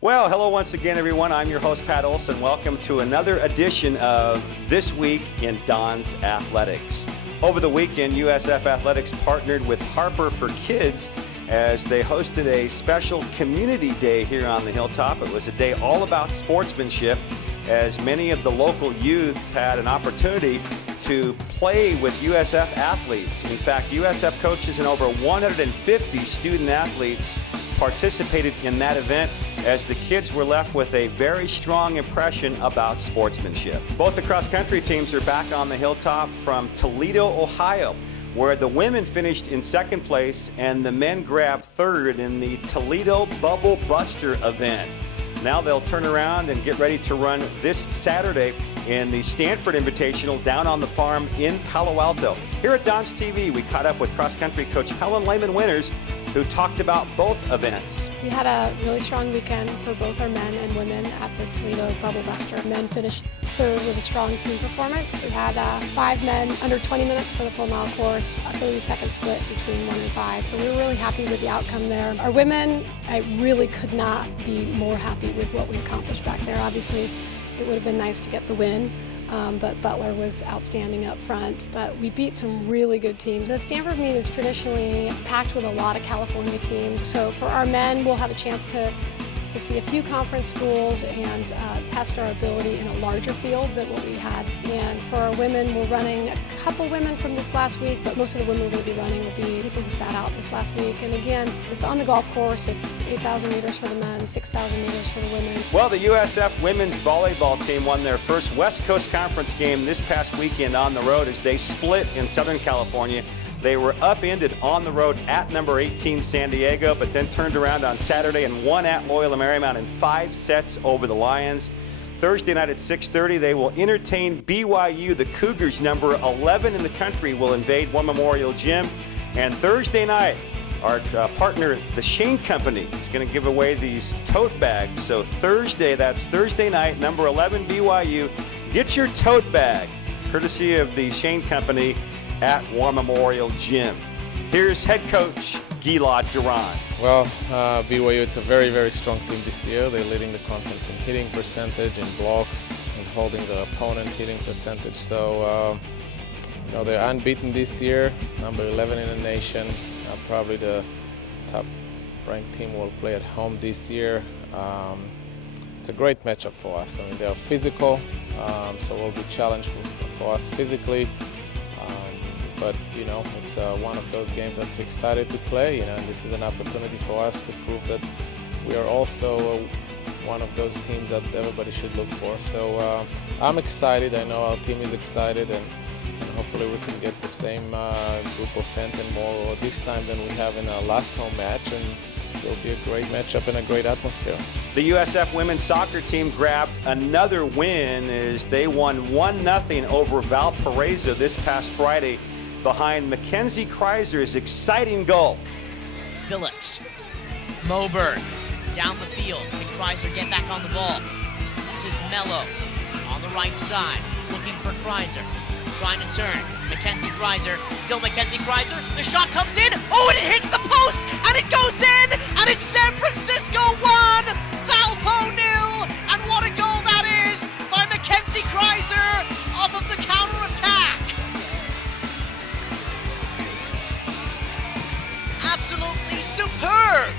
Well, hello once again, everyone. I'm your host, Pat Olson. Welcome to another edition of This Week in Don's Athletics. Over the weekend, USF Athletics partnered with Harper for Kids as they hosted a special community day here on the Hilltop. It was a day all about sportsmanship, as many of the local youth had an opportunity to play with USF athletes. In fact, USF coaches and over 150 student athletes participated in that event, as the kids were left with a very strong impression about sportsmanship. Both the cross-country teams are back on the Hilltop from Toledo, Ohio, where the women finished in second place and the men grabbed third in the Toledo Bubble Buster event. Now they'll turn around and get ready to run this Saturday in the Stanford Invitational down on the farm in Palo Alto. Here at DonsTV, we caught up with cross-country coach Helen Lehman-Winters, who talked about both events. We had a really strong weekend for both our men and women at the Toledo Bubble Buster. Men finished third with a strong team performance. We had 5 men under 20 minutes for the full mile course, a 30-second split between 1 and 5. So we were really happy with the outcome there. Our women, I really could not be more happy with what we accomplished back there. Obviously, it would have been nice to get the win. But Butler was outstanding up front. But we beat some really good teams. The Stanford meet is traditionally packed with a lot of California teams. So for our men, we'll have a chance to see a few conference schools and test our ability in a larger field than what we had. And for our women, we're running a couple women from this last week, but most of the women we're going to be running will be people who sat out this last week. And again, it's on the golf course. It's 8,000 meters for the men, 6,000 meters for the women. Well, the USF women's volleyball team won their first West Coast Conference game this past weekend on the road as they split in Southern California. They were upended on the road at number 18 San Diego, but then turned around on Saturday and won at Loyola Marymount in 5 sets over the Lions. Thursday night at 6:30, they will entertain BYU. The Cougars, number 11 in the country, will invade War Memorial Gym. And Thursday night, our partner, the Shane Company, is going to give away these tote bags. So Thursday, that's Thursday night, number 11 BYU. Get your tote bag, courtesy of the Shane Company at War Memorial Gym. Here's head coach Gilad Duran. Well, BYU, it's a very, very strong team this year. They're leading the conference in hitting percentage, in blocks, and holding the opponent hitting percentage. So, they're unbeaten this year, number 11 in the nation. Probably the top-ranked team will play at home this year. It's a great matchup for us. I mean, they're physical, so we'll be challenged for us physically. But, it's one of those games that's excited to play, and this is an opportunity for us to prove that we are also one of those teams that everybody should look for. So I'm excited. I know our team is excited, and hopefully we can get the same group of fans and more this time than we have in our last home match, and it'll be a great matchup and a great atmosphere. The USF women's soccer team grabbed another win as they won 1-0 over Valparaiso this past Friday, behind Mackenzie Kreiser's exciting goal. Phillips, Moberg, down the field. Can Kreiser get back on the ball? This is Mello on the right side, looking for Kreiser, trying to turn. Mackenzie Kreiser, still Mackenzie Kreiser. The shot comes in. Oh, and it hits the post, and it goes in, and it's San Francisco 1, Valpo 0, and what a goal that is by Mackenzie Kreiser off of the counterattack. Absolutely superb!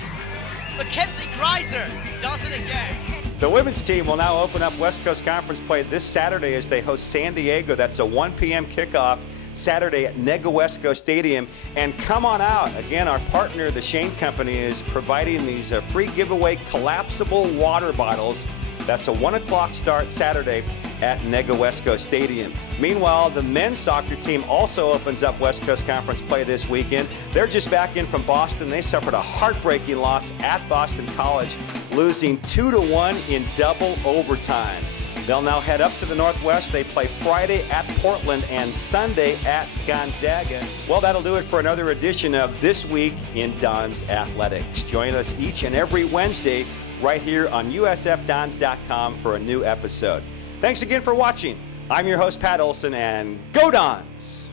Mackenzie Kreiser does it again. The women's team will now open up West Coast Conference play this Saturday as they host San Diego. That's a 1 p.m. kickoff Saturday at Neguesco Stadium. And come on out. Again, our partner, the Shane Company, is providing these free giveaway collapsible water bottles. That's a 1 o'clock start Saturday at Neguesco Stadium. Meanwhile, the men's soccer team also opens up West Coast Conference play this weekend. They're just back in from Boston. They suffered a heartbreaking loss at Boston College, losing 2-1 in double overtime. They'll now head up to the Northwest. They play Friday at Portland and Sunday at Gonzaga. Well, that'll do it for another edition of This Week in Don's Athletics. Join us each and every Wednesday right here on usfdons.com for a new episode. Thanks again for watching. I'm your host, Pat Olson, and go Dons!